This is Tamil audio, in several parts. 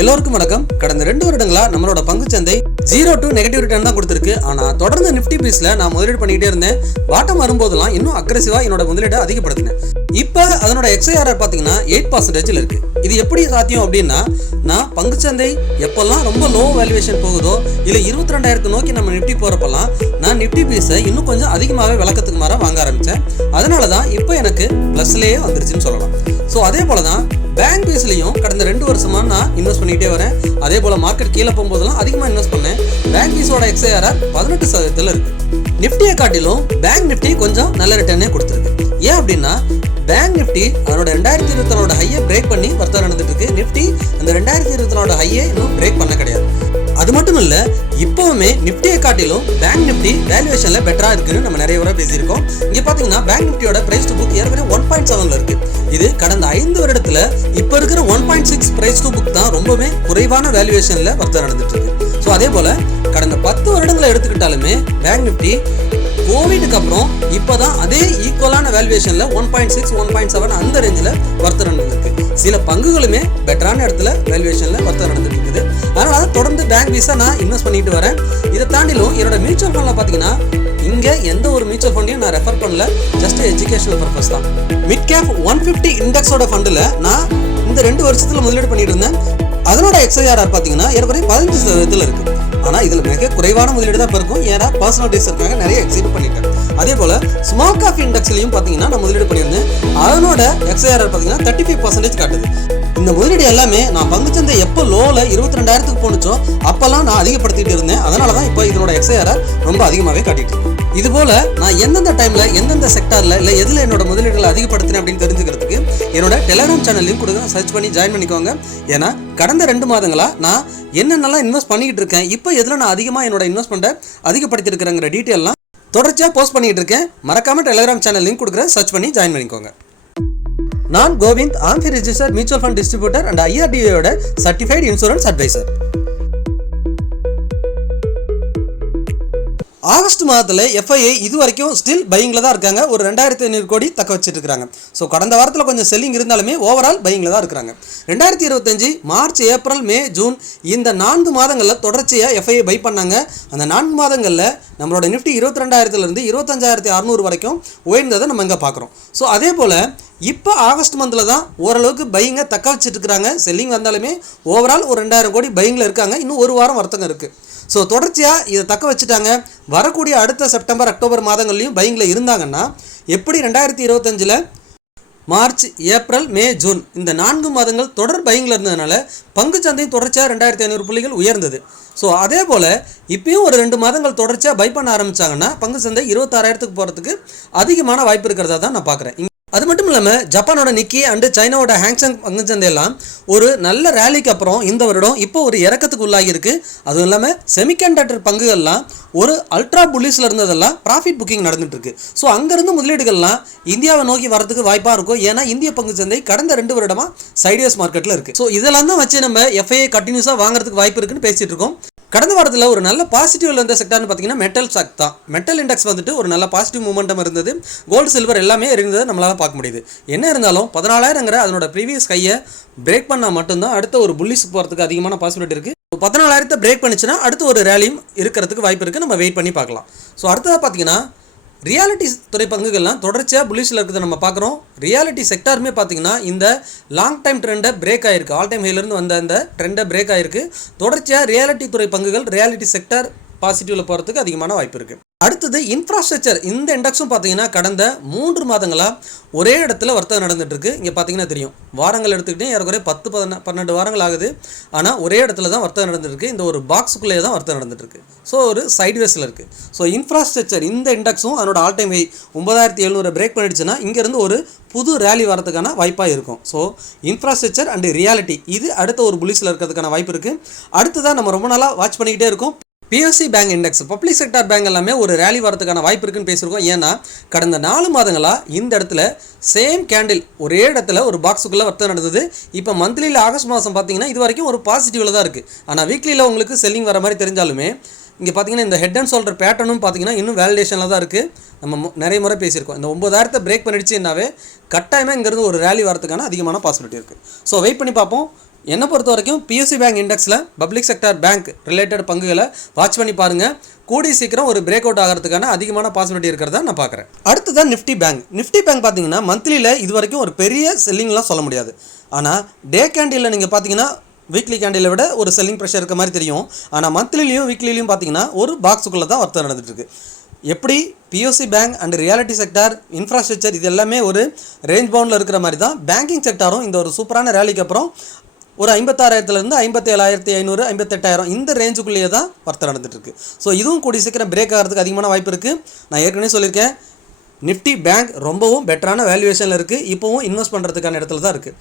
எல்லோருக்கும் வணக்கம். கடந்த 2 வருடங்களா நம்மளோட பங்குச்சந்தை 0 to நெகட்டிவ் ரிட்டர்ன் தான் கொடுத்துருக்கு. ஆனா தொடர்ந்து நிஃப்டி பீஸ்ல நான் முதலீடு பண்ணிட்டே இருந்தேன். பாட்டம் வரும்போதெல்லாம் இன்னும் அக்ரெசிவா என்னோட முதலீடை அதிகப்படுத்தினேன். இப்போ அதனோட XIRR பாத்தீங்கன்னா 8% இருக்கு. இது எப்படி சாத்தியம் அப்படின்னா, நான் பங்குச்சந்தை எப்பெல்லாம் ரொம்ப லோ வேல்யூவேஷன் போகுதோ இல்ல 22,000 நோக்கி நம்ம நிஃப்டி போறப்பெல்லாம் நான் நிஃப்டி பீஸை இன்னும் கொஞ்சம் அதிகமாகவே விளக்கத்துக்கு மாற வாங்க ஆரம்பிச்சேன். அதனாலதான் இப்போ எனக்கு பிளஸ்லயே வந்துருச்சுன்னு சொல்லலாம். ஸோ அதே போலதான் பேங்க் பீஸ்லையும் கடந்த 2 வருஷமா நான் இன்வெஸ்ட் பண்ணிட்டே வரேன். அதே போல மார்க்கெட் கீழே போகும்போதெல்லாம் அதிகமாக இன்வெஸ்ட் பண்ணேன். பேங்க் பீஸோட XIRR 18% இருக்கு. நிஃப்டியை காட்டிலும் பேங்க் நிஃப்டி கொஞ்சம் நல்ல ரிட்டர்னே கொடுத்துருக்கு. ஏன் அப்படின்னா, பேங்க் நிஃப்டி அதனோட 2024 ஹையை பிரேக் பண்ணி வர்த்தகம் நடந்துட்டு இருக்கு. நிஃப்டி அந்த 2024 ஹையை இன்னும் பிரேக் பண்ண கிடையாது. அது மட்டும் இல்ல, இப்பவுமே நிஃப்டியை காட்டிலும் பேங்க் நிஃப்டி வேல்யூவேஷன்ல பெட்டரா இருக்குன்னு நம்ம நிறைய முறை பேசியிருக்கோம். இங்க பாத்தீங்கன்னா பேங்க் நிஃப்டியோட பிரைஸ் டு புக் ஏற்கனவே 1.7ல இருக்கு. இது கடந்த 5 வருடத்துல இப்ப இருக்கிற 1.6 பிரைஸ் டு புக் தான் ரொம்பவே குறைவான வேல்யூவேஷன்ல வர்த்தகம் நடந்துட்டு இருக்கு. ஸோ அதே போல கடந்த 10 வருடங்களை எடுத்துக்கிட்டாலுமே பேங்க் நிஃப்டி கோவிடுக்கு அப்புறம் இப்பதான் அதே ஈக்குவலான வேல்யூவேஷன்ல 1.6 1.7 அந்த ரேஞ்சில் வர்த்தகம் நடந்துருக்கு. சில பங்குகளுமே பெட்டரான இடத்துல வேல்யூவேஷன்ல வர்த்தகம் நடந்துட்டு இருக்குது. அதனால தொடர்ந்து பேங்க் வீசா நான் இன்வெஸ்ட் பண்ணிட்டு வரேன். இதை தாண்டிலும் என்னோட மியூச்சுவல் ஃபண்ட்ல பாத்தீங்கன்னா இங்க எந்த ஒரு மியூச்சுவல் ஃபண்டையும் நான் ரெஃபர் பண்ணல. ஜஸ்ட் எஜுகேஷனல் பர்பஸ் தான். மிட் கேப் 150 இண்டெக்ஸோட ஃபண்டில் நான் இந்த 2 வருஷத்துல முதலீடு பண்ணிட்டு இருந்தேன். அதனோட XIRR பாத்தீங்கன்னா ஏற்கனவே 15% இருக்கு. ஆனா இதுல மிக குறைவான முதலீடு தான் இருக்கும். ஏன்னா பர்சனல் ரீசனுக்காக நிறைய எக்ஸிட் பண்ணிட்டேன். அதே போல ஸ்மால் கேப் இண்டெக்ஸ்லயும் பாத்தீங்கன்னா நான் முதலீடு பண்ணியிருந்தேன். அதனோட XIRR பாத்தீங்கன்னா 35% காட்டுது. இந்த முதலீடு எல்லாமே நான் பங்குச்சந்தை எப்போ லோல 22,000 போனுச்சோ அப்பெல்லாம் நான் அதிகப்படுத்திட்டு இருந்தேன். அதனாலதான் இப்போ இதனோட XIRR ரொம்ப அதிகமாவே காட்டிட்டு இருக்கு. இது போல நான் எந்தெந்த டைம்ல எந்தெந்த செக்டார்ல இல்ல எதுல என்னோட முதலீடுகளை அதிகப்படுத்தினேன் அப்படின்னு தெரிஞ்சுக்கிறதுக்கு என்னோட டெலிகிராம் சேனல் லிங்க் கொடுங்க. சர்ச் பண்ணி ஜாயின் பண்ணிக்கோங்க. ஏன்னா கடந்த 2 மாதங்களா நான் என்னென்னலாம் இன்வெஸ்ட் பண்ணிட்டு இருக்கேன், இப்போ எதுல நான் அதிகமா என்னோட இன்வெஸ்ட்மெண்ட்டை அதிகப்படுத்தி இருக்கிறேங்கிற டீட்டெயிலாம் தொடர்ச்சியா போஸ்ட் பண்ணிட்டு இருக்கேன். மறக்காம டெலிகிராம் சேனல் லிங்க் கொடுக்குறேன். சர்ச் பண்ணி ஜாயின் பண்ணிக்கோங்க. நான் Govind, AMFI register mutual fund distributor and IRDA certified insurance advisor. August மாதத்தில் FII இது வரைக்கும் ஸ்டில் பையிங்கில் தான் இருக்காங்க. ஒரு 2,500 கோடி தக்க வச்சுட்டு இருக்காங்க. ஸோ கடந்த வாரத்தில் கொஞ்சம் செல்லிங் இருந்தாலுமே ஓவரால் பையிங்கில் தான் இருக்கிறாங்க. 2025 மார்ச், ஏப்ரல், மே, ஜூன் இந்த 4 மாதங்களில் தொடர்ச்சியாக FII பை பண்ணாங்க. அந்த 4 மாதங்களில் நம்மளோட நிஃப்டி 22,000 25,600 வரைக்கும் உயர்ந்ததை நம்ம இங்கே பார்க்குறோம். ஸோ அதே போல் இப்போ ஆகஸ்ட் மந்தில் தான் ஓரளவுக்கு பையிங்கை தக்க வச்சுட்டு இருக்கிறாங்க. செல்லிங் வந்தாலுமே ஓவரால் ஒரு 2,000 கோடி பையிங்கில் இருக்காங்க. இன்னும் ஒரு வாரம் வர்த்தகம் இருக்குது. ஸோ தொடர்ச்சியாக இதை தக்க வச்சுட்டாங்க. வரக்கூடிய அடுத்த செப்டம்பர், அக்டோபர் மாதங்கள்லையும் பையிங்கில் இருந்தாங்கன்னா எப்படி 2025 மார்ச், ஏப்ரல், மே, ஜூன் இந்த 4 மாதங்கள் தொடர் பையிங்கில் இருந்ததுனால பங்குச்சந்தையும் தொடர்ச்சியாக 2,500 புள்ளிகள் உயர்ந்தது. ஸோ அதே போல் இப்பயும் ஒரு 2 மாதங்கள் தொடர்ச்சியாக பை பண்ண ஆரம்பித்தாங்கன்னா பங்குச்சந்தை 26,000 போகிறதுக்கு அதிகமான வாய்ப்பு இருக்கிறதா தான் நான் பார்க்குறேன். அது மட்டும் இல்லாமல் ஜப்பானோட நிக்கி அண்டு சைனாவோட ஹாங்சங் பங்குச்சந்தையெல்லாம் ஒரு நல்ல ரேலிக்கு அப்புறம் இந்த வருடம் இப்போ ஒரு இறக்கத்துக்கு உள்ளாகி இருக்கு. அதுவும் இல்லாமல் செமிகண்டக்டர் பங்குகள்லாம் ஒரு அல்ட்ரா புல்லிஸில் இருந்ததெல்லாம் ப்ராஃபிட் புக்கிங் நடந்துட்டு இருக்கு. ஸோ அங்கேருந்து முதலீடுகள்லாம் இந்தியாவை நோக்கி வரதுக்கு வாய்ப்பாக இருக்கும். ஏன்னா இந்திய பங்குச்சந்தை கடந்த 2 வருடமாக சைட்வேஸ் மார்க்கெட்டில் இருக்குது. ஸோ இதெல்லாம் தான் வச்சு நம்ம FII கண்டினியூஸாக வாங்குறதுக்கு வாய்ப்பு இருக்குன்னு பேசிட்டு இருக்கோம். கடந்த வாரத்தில் ஒரு நல்ல பாசிட்டிவ் இருந்த செக்டார்னு பார்த்தீங்கன்னா மெட்டல் ஸ்டாக் தான். மெட்டல் இண்டெக்ஸ் வந்துட்டு ஒரு நல்ல பாசிட்டிவ் மூமெண்டம் இருந்தது. கோல்டு, சில்வர் எல்லாமே இருந்ததை நம்மளால் பார்க்க முடியுது. என்ன இருந்தாலும் 14,000ங்கிற அதனோட ப்ரீவியஸ் கையை பிரேக் பண்ணால் மட்டும்தான் அடுத்த ஒரு புல்லிஸ் போகிறதுக்கு அதிகமான பாசிபிலிட்டி இருக்குது. 14,000 பிரேக் பண்ணிச்சுன்னா அடுத்த ஒரு ரேலியும் இருக்கிறதுக்கு வாய்ப்பு இருக்குது. நம்ம வெயிட் பண்ணி பார்க்கலாம். ஸோ அடுத்ததாக பார்த்தீங்கன்னா ரியாலிட்டி துறை பங்குகள்லாம் தொடர்ச்சியாக புல்லிஷில் இருக்கிறத நம்ம பார்க்குறோம். ரியாலிட்டி செக்டாருமே பார்த்தீங்கன்னா இந்த லாங் டைம் ட்ரெண்டை பிரேக் ஆகிருக்கு. ஆல் டைம் ஹைலேருந்து வந்த அந்த ட்ரெண்டை பிரேக் ஆகிருக்கு. தொடர்ச்சியாக ரியாலிட்டி துறை பங்குகள், ரியாலிட்டி செக்டார் பாசிட்டிவில் போகிறதுக்கு அதிகமான வாய்ப்பு இருக்குது. அடுத்தது இன்ஃப்ராஸ்ட்ரக்சர். இந்த இண்டெக்ஸும் பார்த்தீங்கன்னா கடந்த 3 மாதங்களாக ஒரே இடத்துல வர்த்தகம் நடந்துட்டு இருக்கு. இங்கே பார்த்தீங்கன்னா தெரியும், வாரங்கள் எடுத்துக்கிட்டே ஏறக்குறைய 10-12 வாரங்கள் ஆகுது. ஆனால் ஒரே இடத்துல தான் வர்த்தகம் நடந்துருக்கு. இந்த ஒரு பாக்ஸுக்குள்ளேயே தான் வர்த்தகம் நடந்துட்டு இருக்கு. ஸோ ஒரு சைட்வேஸில் இருக்குது. ஸோ இன்ஃப்ராஸ்ட்ரக்சர் இந்த இண்டெக்ஸும் அதனோட ஆல் டைம் ஹை 9,700 பிரேக் பண்ணிடுச்சுன்னா இங்கேருந்து ஒரு புது ரேலி வரதுக்கான வாய்ப்பாக இருக்கும். ஸோ இன்ஃப்ராஸ்ட்ரக்சர் அண்ட் ரியாலிட்டி இது அடுத்த ஒரு புல்லிஸில் இருக்கிறதுக்கான வாய்ப்பு இருக்குது. அடுத்ததான் நம்ம ரொம்ப நாளாக வாட்ச் பண்ணிக்கிட்டே இருக்கோம் PSU bank index. Public sector bank எல்லாமே ஒரு ரேலி வரதுக்கான வாய்ப்பு இருக்குன்னு பேசியிருக்கோம். ஏன்னா கடந்த 4 மாதங்களாக இந்த இடத்துல சேம் கேண்டில் ஒரே இடத்துல ஒரு பாக்ஸுக்குள்ளே வர்த்தகம் நடந்தது. இப்போ மந்த்லியில் ஆகஸ்ட் மாதம் பார்த்தீங்கன்னா இது வரைக்கும் ஒரு பாசிட்டிவில் தான் இருக்குது. ஆனால் வீக்லியில் உங்களுக்கு செல்லிங் வர மாதிரி தெரிஞ்சாலுமே இங்கே பார்த்தீங்கன்னா இந்த ஹெட் அண்ட் ஷோல்டர் பேட்டர்னும் பார்த்தீங்கன்னா இன்னும் வேலிடேஷனில் தான் இருக்குது. நம்ம நிறைய முறை பேசியிருக்கோம். இந்த 9,000 பிரேக் பண்ணிடுச்சுன்னாவே கட்டாயமாக இங்கேருந்து ஒரு ரேலி வரதுக்கான அதிகமான பாசிபிலிட்டி இருக்குது. ஸோ வெயிட் பண்ணி பார்ப்போம். என்னை பொறுத்த வரைக்கும் பிஎஸ்சி பேங்க் இண்டெக்ஸில் பப்ளிக் செக்டர் பேங்க் ரிலேட்டட் பங்குகளை வாட்ச் பண்ணி பாருங்கள். கூடி சீக்கிரம் ஒரு பிரேக் அவுட் ஆகிறதுக்கான அதிகமான பாசிபிலிட்டி இருக்கிறதா நான் பார்க்குறேன். அடுத்ததான் நிஃப்டி பேங்க் பார்த்தீங்கன்னா மந்த்லியில் இது வரைக்கும் ஒரு பெரிய செல்லிங்லாம் சொல்ல முடியாது. ஆனால் டே கேண்டிலில் நீங்கள் பார்த்தீங்கன்னா வீக்லி கேண்டிலை விட ஒரு செல்லிங் ப்ரெஷர் இருக்க மாதிரி தெரியும். ஆனால் மந்த்லிலையும் வீக்லிலையும் பார்த்தீங்கன்னா ஒரு பாக்ஸுக்குள்ளே தான் வர்த்தகம் நடந்துட்டுருக்கு. எப்படி BSc bank and reality sector, infrastructure இது எல்லாமே ஒரு ரேஞ்ச் பவுண்டில் இருக்கிற மாதிரி தான் பேங்கிங் செக்டாரும் இந்த ஒரு சூப்பரான ரேலிக்கு அப்புறம் ஒரு 56,000 57,500 58,000 இந்த ரேஞ்சுக்குள்ளேயே தான் வர்த்தகம் நடந்துட்டுருக்கு. ஸோ இதுவும் கூடிய சீக்கிரம் பிரேக் ஆகிறதுக்கு அதிகமான வாய்ப்பு இருக்குது. நான் ஏற்கனவே சொல்லியிருக்கேன், நிஃப்டி பேங்க் ரொம்பவும் பெட்டரான வேல்யூவேஷனில் இருக்குது. இப்போவும் இன்வெஸ்ட் பண்ணுறதுக்கான இடத்துல தான் இருக்குது.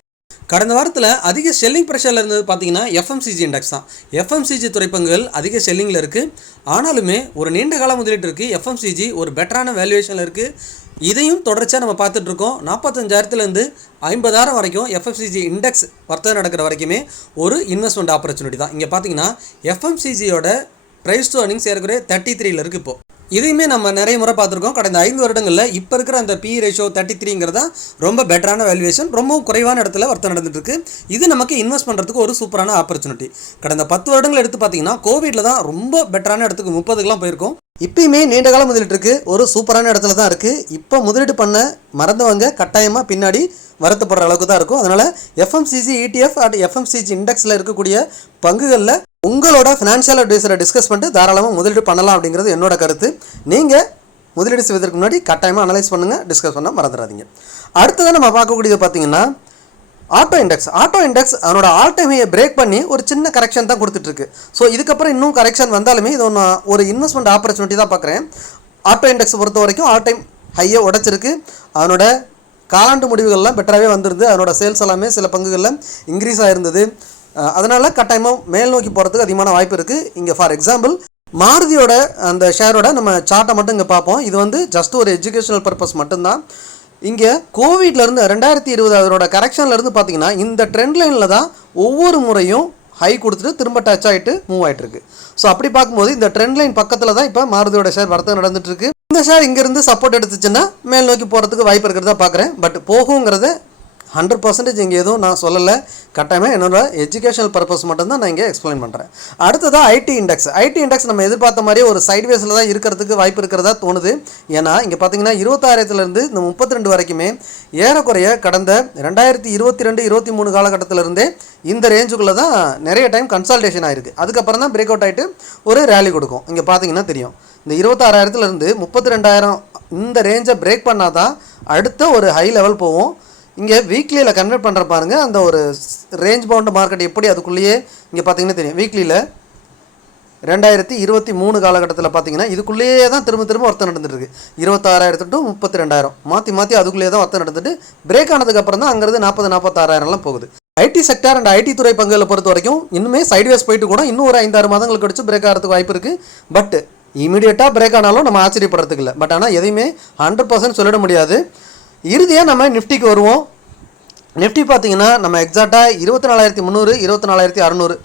கடந்த வாரத்தில் அதிக செல்லிங் ப்ரெஷரில் இருந்தது பார்த்தீங்கன்னா எஃப்எம்சிஜி இண்டெக்ஸ் தான். எஃப்எம்சிஜி துறைப்பங்குகள் அதிக செல்லிங்கில் இருக்குது. ஆனாலுமே ஒரு நீண்ட கால முதலீட்டு இருக்குது. எஃப்எம்சிஜி ஒரு பெட்டரான வேல்யூவேஷனில் இருக்குது. இதையும் தொடர்ச்சியாக நம்ம பார்த்துட்ருக்கோம். 45,000 50,000 வரைக்கும் எஃப்எம்சிஜி இண்டெக்ஸ் வர்த்தகம் நடக்கிற வரைக்குமே ஒரு இன்வெஸ்ட்மெண்ட் ஆப்பர்ச்சுனிட்டி தான். இங்கே பார்த்தீங்கன்னா எஃப்எம்சிஜியோட ப்ரைஸ் டு earnings ஏறக்குறைய 33 இருக்குது. இப்போது இதையுமே நம்ம நிறைய முறை பார்த்துருக்கோம். கடந்த 5 வருடங்களில் இப்போ இருக்கிற அந்த பி ரேஷியோ 33 ரொம்ப பெட்டரான வேல்யூவேஷன். ரொம்பவும் குறைவான இடத்துல வர்த்தகம் நடந்துட்டுருக்கு. இது நமக்கு இன்வெஸ்ட் பண்ணுறதுக்கு ஒரு சூப்பரான ஆப்பர்ச்சுனிட்டி. கடந்த 10 வருடங்கள் எடுத்து பார்த்தீங்கன்னா கோவிடில் தான் ரொம்ப பெட்டரான இடத்துக்கு 30க்குலாம் போயிருக்கோம். இப்பயுமே நீண்ட காலம் முதலீட்டுருக்கு ஒரு சூப்பரான இடத்துல தான் இருக்குது. இப்போ முதலீடு பண்ண மறந்தவங்க கட்டாயமாக பின்னாடி வருத்தப்படுற அளவுக்கு தான் இருக்கும். அதனால் எஃப்எம்சிஜி ETF அண்ட் எஃப்எம்சிஜி இண்டெக்ஸில் இருக்கக்கூடிய பங்குகளில் உங்களோட ஃபினான்ஷியல் அட்வைசரை டிஸ்கஸ் பண்ணிட்டு தாராளமாக முதலீடு பண்ணலாம் அப்படிங்கிறது என்னோட கருத்து. நீங்கள் முதலீடு செய்வதற்கு முன்னாடி கட்டாயமாக அனலைஸ் பண்ணுங்கள், டிஸ்கஸ் பண்ண மறந்துடாதீங்க. அடுத்ததான் நம்ம பார்க்கக்கூடியது பார்த்தீங்கன்னா ஆட்டோ இண்டெக்ஸ் அதனோட ஆல் டைம் ஹையை பிரேக் பண்ணி ஒரு சின்ன கரெக்ஷன் தான் கொடுத்துட்ருக்கு. ஸோ இதுக்கப்புறம் இன்னும் கரெக்ஷன் வந்தாலுமே இது ஒரு இன்வெஸ்ட்மெண்ட் ஆப்பர்ச்சுனிட்டி தான் பார்க்குறேன். ஆட்டோ இண்டெக்ஸ் பொறுத்த வரைக்கும் ஆல் டைம் ஹையை உடைச்சிருக்கு. அதனோட காலாண்டு முடிவுகள்லாம் பெட்டராகவே வந்துருந்து. அதனோட சேல்ஸ் எல்லாமே சில பங்குகளில் இன்க்ரீஸ் ஆகிருந்தது. அதனால் கட்டாயமாக மேல் நோக்கி போகிறதுக்கு அதிகமான வாய்ப்பு இருக்குது. இங்கே ஃபார் எக்ஸாம்பிள் மாருதியோட அந்த ஷேரோட நம்ம சார்ட்டை மட்டும் இங்கே பார்ப்போம். இது ஜஸ்ட் ஒரு எஜுகேஷனல் பர்பஸ் மட்டும்தான். இங்கே கோவிட்லேருந்து 2020 அதனோட கரெக்ஷன்லேருந்து பார்த்தீங்கன்னா இந்த ட்ரெண்ட் லைனில் தான் ஒவ்வொரு முறையும் ஹை கொடுத்துட்டு திரும்ப டச் ஆகிட்டு மூவ் ஆகிட்டுருக்கு. ஸோ அப்படி பார்க்கும்போது இந்த ட்ரெண்ட் லைன் பக்கத்தில் தான் இப்போ மாருதியோட ஷேர் வர்த்தகம் நடந்துட்டுருக்கு. இந்த ஷேர் இங்கேருந்து சப்போர்ட் எடுத்துச்சுன்னா மேல் நோக்கி போகிறதுக்கு வாய்ப்பு இருக்கிறதா பார்க்குறேன். பட் போகுங்கிறத 100% இங்கே எதுவும் நான் சொல்லலை. கட்டாயமாக என்னோட எஜுகேஷனல் பர்பஸ் மட்டும்தான் நான் இங்கே எக்ஸ்பிளைன் பண்ணுறேன். அடுத்ததான் ஐடி இண்டெக்ஸ் நம்ம எதிர்பார்த்த மாதிரி ஒரு சைட்வேஸில் தான் இருக்கிறதுக்கு வாய்ப்பு இருக்கிறதா தோணுது. ஏன்னா இங்கே பார்த்தீங்கன்னா 26,000 இந்த 32 வரைக்குமே ஏறக்குறைய கடந்த 2022-23 காலகட்டத்திலிருந்தே இந்த ரேஞ்சுக்குள்ளே தான் நிறைய டைம் கன்சால்டேஷன் ஆகிருக்கு. அதுக்கப்புறம் தான் பிரேக் அவுட் ஆகிட்டு ஒரு ரேலி கொடுக்கும். இங்கே பார்த்தீங்கன்னா தெரியும், இந்த 26,000 32,000 இந்த ரேஞ்சை பிரேக் பண்ணால் தான் அடுத்த ஒரு ஹை லெவல் போவோம். இங்கே வீக்லியில் கன்வெர்ட் பண்ணுற பாருங்கள், அந்த ஒரு ரேஞ்ச் பவுண்ட் மார்க்கெட் எப்படி அதுக்குள்ளேயே இங்கே பார்த்தீங்கன்னா தெரியும். வீக்லியில் 2023 காலகட்டத்தில் பார்த்தீங்கன்னா இதுக்குள்ளேயே தான் திரும்ப வர்த்தகம் நடந்துட்டுருக்கு. 26,000 to 32,000 மாற்றி அதுக்குள்ளேயே தான் வர்த்தகம் நடந்துட்டு பிரேக் ஆனதுக்கப்புறம் தான் அங்கேருந்து 40,000-46,000 போகுது. ஐடி செக்டார் அண்ட் ஐடி துறை பங்குகளை பொறுத்த வரைக்கும் இன்னுமே சைட்வேஸ் போயிட்டு கூட இன்னும் ஒரு 5-6 மாதங்களுக்கு கழிச்சு பிரேக் ஆகிறதுக்கு வாய்ப்பு இருக்குது. பட் இமீடியட்டாக பிரேக் ஆனாலும் நம்ம ஆச்சரியப்படுறதுக்கு இல்லை. பட் ஆனால் எதையுமே 100% சொல்லிட முடியாது. இறுதியாக நம்ம நிஃப்டிக்கு வருவோம். நிஃப்டி பார்த்தீங்கன்னா நம்ம எக்ஸாக்டாக 24,300 24,600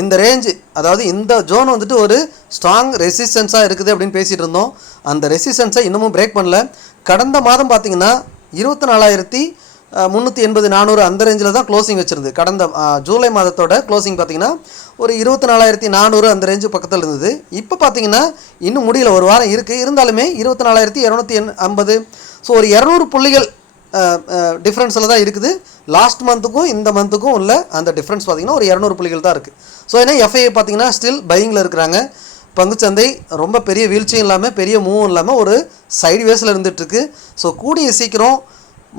இந்த ரேஞ்சு, அதாவது இந்த ஜோன் ஒரு ஸ்ட்ராங் ரெசிஸ்டன்ஸாக இருக்குது அப்படின்னு பேசிகிட்டு இருந்தோம். அந்த ரெசிஸ்டன்ஸை இன்னமும் பிரேக் பண்ணல. கடந்த மாதம் பார்த்தீங்கன்னா 24,380 400 அந்த ரேஞ்சில் தான் க்ளோசிங் வச்சுருந்து. கடந்த ஜூலை மாதத்தோட க்ளோசிங் பார்த்தீங்கன்னா ஒரு 24,400 அந்த ரேஞ்சு பக்கத்தில் இருந்தது. இப்போ பார்த்தீங்கன்னா இன்னும் முடியல, ஒரு வாரம் இருக்குது. இருந்தாலுமே 24,250, ஸோ ஒரு 200 புள்ளிகள் டிஃப்ரென்ஸில் தான் இருக்குது. லாஸ்ட் மந்த்துக்கும் இந்த மந்த்துக்கும் உள்ள அந்த டிஃப்ரென்ஸ் பார்த்திங்கன்னா ஒரு 200 புள்ளிகள் தான் இருக்குது. ஸோ ஏன்னா எஃப்ஐஏ பார்த்திங்கன்னா ஸ்டில் பையிங்கில் இருக்கிறாங்க. பங்குச்சந்தை ரொம்ப பெரிய வீழ்ச்சியும் இல்லாமல் பெரிய மூவும் இல்லாமல் ஒரு சைடு வேஸில் இருந்துகிட்ருக்கு. ஸோ கூடிய சீக்கிரம்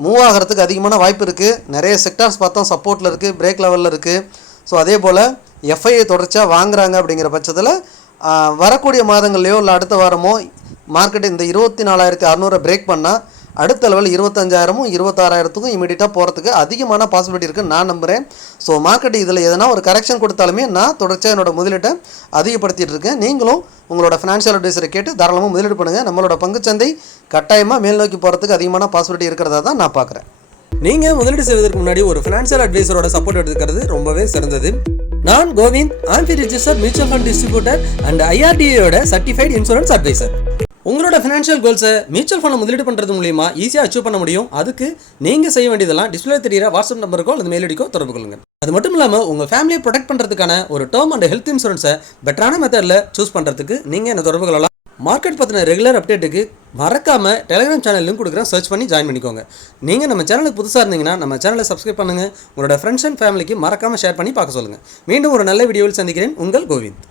மூவ் ஆகிறதுக்கு அதிகமான வாய்ப்பு இருக்குது. நிறைய செக்டார்ஸ் பார்த்தோம் சப்போர்ட்டில் இருக்குது, பிரேக் லெவலில் இருக்குது. ஸோ அதே போல் எஃப்ஐஏ தொடர்ச்சியாக வாங்குறாங்க அப்படிங்கிற பட்சத்தில் வரக்கூடிய மாதங்கள்லையோ இல்லை அடுத்த வாரமோ மார்க்கெட் இந்த 24,600 பிரேக் பண்ணால் அடுத்த லெவல் 25,000 26,000 இமீடியட்டாக போகிறதுக்கு அதிகமான பாசிபிலிட்டி இருக்குன்னு நான் நம்புகிறேன். ஸோ மார்க்கெட் இதில் எதனா ஒரு கரெக்ஷன் கொடுத்தாலுமே நான் தொடர்ச்சியாக என்னோட முதலீட்டை அதிகப்படுத்திகிட்டு இருக்கேன். நீங்களும் உங்களோட ஃபினான்ஷியல் அட்வைசரை கேட்டு தாராளமாக முதலீடு பண்ணுங்கள். நம்மளோட பங்குச்சந்தை கட்டாயமாக மேல் நோக்கி போகிறதுக்கு அதிகமான பாசிபிலிட்டி இருக்கிறதா தான் நான் பார்க்குறேன். நீங்கள் முதலீடு செய்வதற்கு முன்னாடி ஒரு ஃபினான்ஷியல் அட்வைசரோட சப்போர்ட் எடுத்துக்கிறது ரொம்பவே சிறந்தது. நான் Govind, AMFI registered mutual fund distributor and IRDA certified insurance advisor. உங்களோட ஃபினான்ஷியல் கோல்ஸை மியூச்சுவல் ஃபண்ட் முதலீடு பண்ணுறது மூலியமாக ஈஸியாக அச்சீவ் பண்ண முடியும். அதுக்கு நீங்கள் செய்ய வேண்டியதெல்லாம் டிஸ்பிளே தெரியிற வாட்ஸ்அப் நம்பருக்கோ அல்லது மெயில் ஐடிக்கோ தொடர்பு கொள்ளுங்கள். அது மட்டும் இல்லாமல் உங்கள் ஃபேமிலியை ப்ரொடெக்ட் பண்ணுறதுக்கான ஒரு டேர்ம் அண்ட் ஹெல்த் இன்சூரன்ஸை பெட்டரான மெத்தடில் சூஸ் பண்ணுறதுக்கு நீங்கள் என்ன தொடர்பு கொள்ளலாம். மார்க்கெட் பற்றின ரெகுலர் அப்டேட்டுக்கு மறக்காமல் டெலிகிராம் சேனல் லிங்க் கொடுக்குறேன், சர்ச் பண்ணி ஜாயின் பண்ணிக்கோங்க. நீங்கள் நம்ம சேனலுக்கு புதுசாக இருந்தீங்கன்னா நம்ம சேனலை சப்ஸ்கிரைப் பண்ணுங்கள். உங்களோட ஃப்ரெண்ட்ஸ் அண்ட் ஃபேமிலிக்கு மறக்காமல் ஷேர் பண்ணி பார்க்க சொல்லுங்கள். மீண்டும் ஒரு நல்ல வீடியோவில் சந்திக்கிறேன். உங்கள் கோவிந்த்.